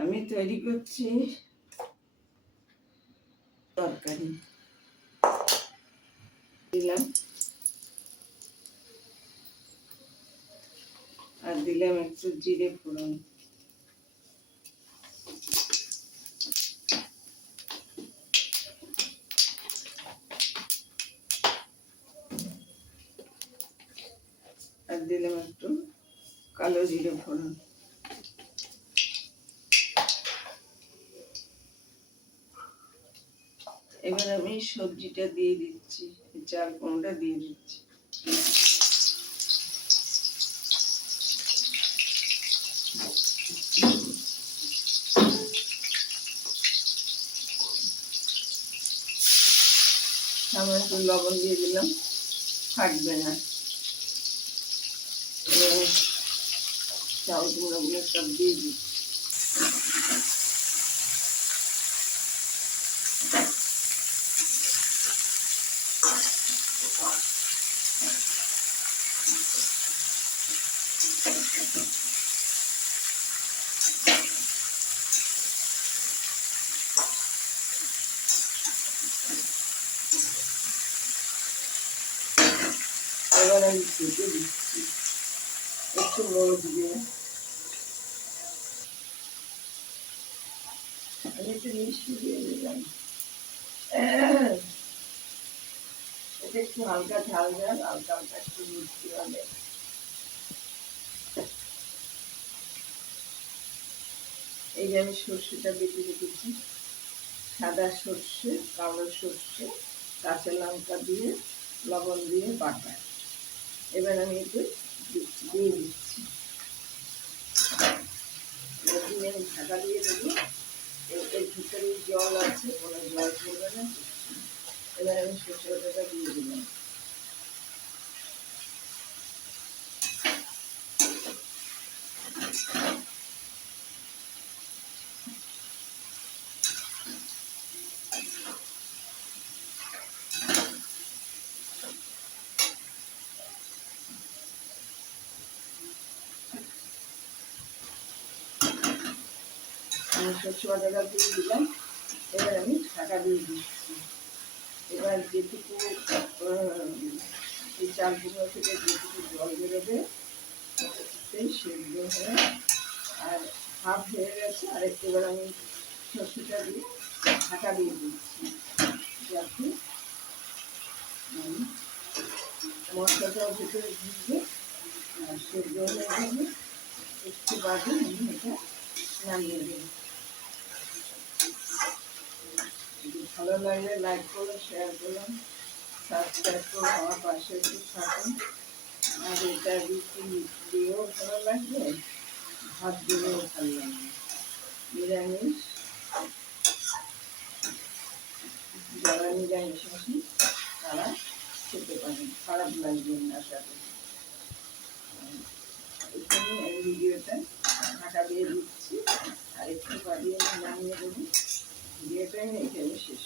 আমি তৈরি করছি তরকারি। দিলাম আর দিলাম একটু জিরে ফোড়ন। আর দিলাম একটু কালো জিরে ফোড়ন। এবার আমি সবজিটা দিয়ে দিচ্ছি, চাল কুমড়োটা দিয়ে দিচ্ছি। সামান্য একটু লবণ দিয়ে দিলাম, ফাটবে না। চাল কুমড়োগুলো সব দিয়ে দিচ্ছি। এবার আমি কেটে দিচ্ছি, একটু মরিচ দিয়ে। আমি একটু মিষ্টি দিয়ে দিলাম, এটা একটু হালকা ঝাল ঝাল, হালকা হালকা একটু মিষ্টি হবে। এই যে আমি সর্ষেটা বেটে রেখেছি, সাদা সর্ষে, কালো সর্ষে, কাঁচা লঙ্কা দিয়ে লবণ দিয়ে বাটা। এবার আমি একটু দিয়ে দিচ্ছি, দিয়ে আমি ঢাকা দিয়ে দেবো। এর ভিতরে জল আছে, কোনো জল পড়বে না। এবার আমি সর্ষে বাটাটা দিয়ে দিলাম। আমি সর্ষে বাটাটা দিয়ে দিলাম। এবার আমি ঢাকা দিয়ে দিচ্ছি। এবার যেটুকু এই চাল কুমড়ো থেকে যেটুকু জল বেরোবে সেই সেদ্ধ হয়ে আর হাফ হয়ে গেছে। আর এবার আমি সর্ষেটা দিয়ে ঢাকা দিয়ে দিচ্ছি, যাতে মশলাটাও ভেতরে ঢুকবে আর সেদ্ধ হয়ে যাবে। একটু বাদে আমি এটা নামিয়ে দেব। ভালো লাগলে লাইক করুন, শেয়ার করুন, সাবস্ক্রাইব করুন, আমার পাশে একটু থাকুন। আর এটা রুটি দিয়েও ভালো লাগবে, ভাত দিয়েও ভালো লাগবে। নিরামিষ, যারা নিরামিষাশী তারা খেতে পারেন, খারাপ লাগবে না। আশা করি এখানে আমি ভিডিওটা ঢাকা দিয়ে দিচ্ছি, আর একটু বাড়িয়ে আমি নামিয়ে দেবো। ভিডিওটা আমি এখানে শেষ